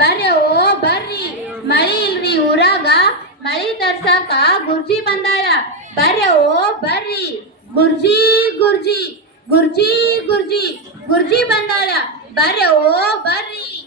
ಬರ್ರಿ ಓ ಬರ್ರಿ. ಮಳಿ ಇಲ್ರಿ ಊರಾಗ. ಮಳಿ ತರ್ಸಾಕ ಗುರ್ಜಿ ಬಂದಾರ ಬರ್ರಿ ಓ ಬರ್ರಿ. ಗುರ್ಜಿ ಗುರ್ಜಿ. ಗುರ್ಜಿ ಗುರ್ಜಿ. ಗುರ್ಜಿ ಬಂದಾರ ಬರ್ರಿ ಓ ಬರ್ರಿ.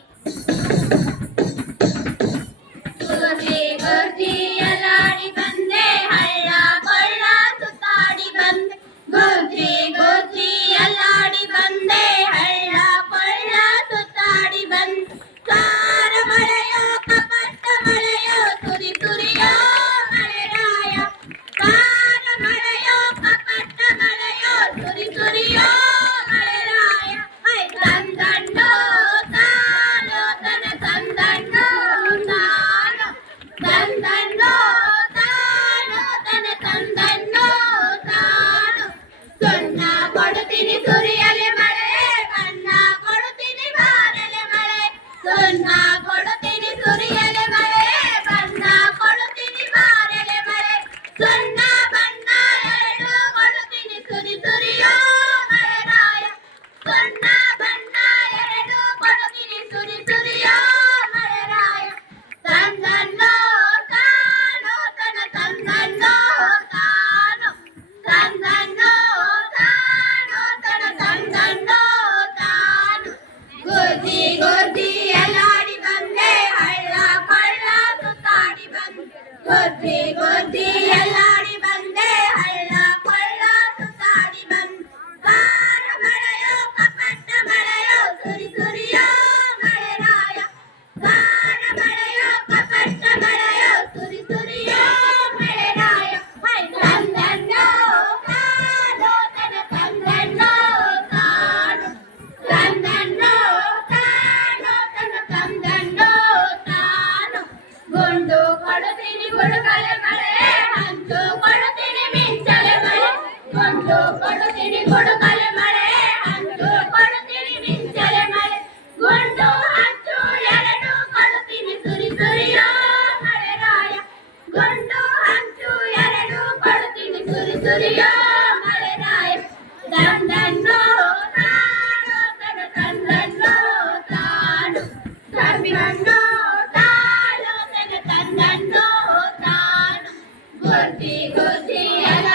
ขึ้นมา good day and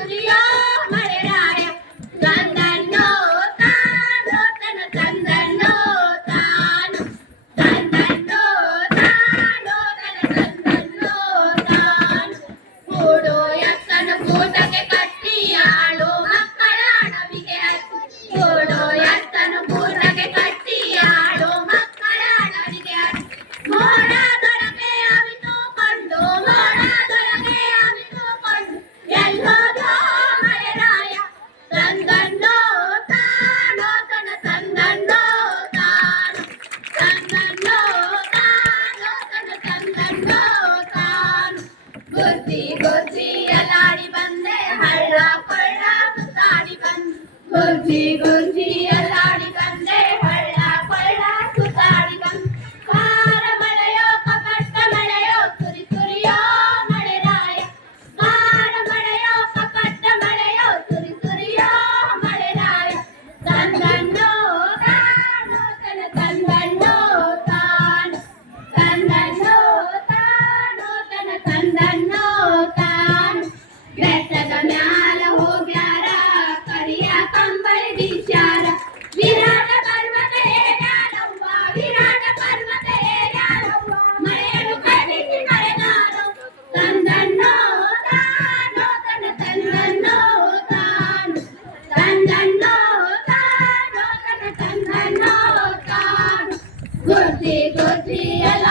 Hallelujah. Bhagavad Gita. Yeah.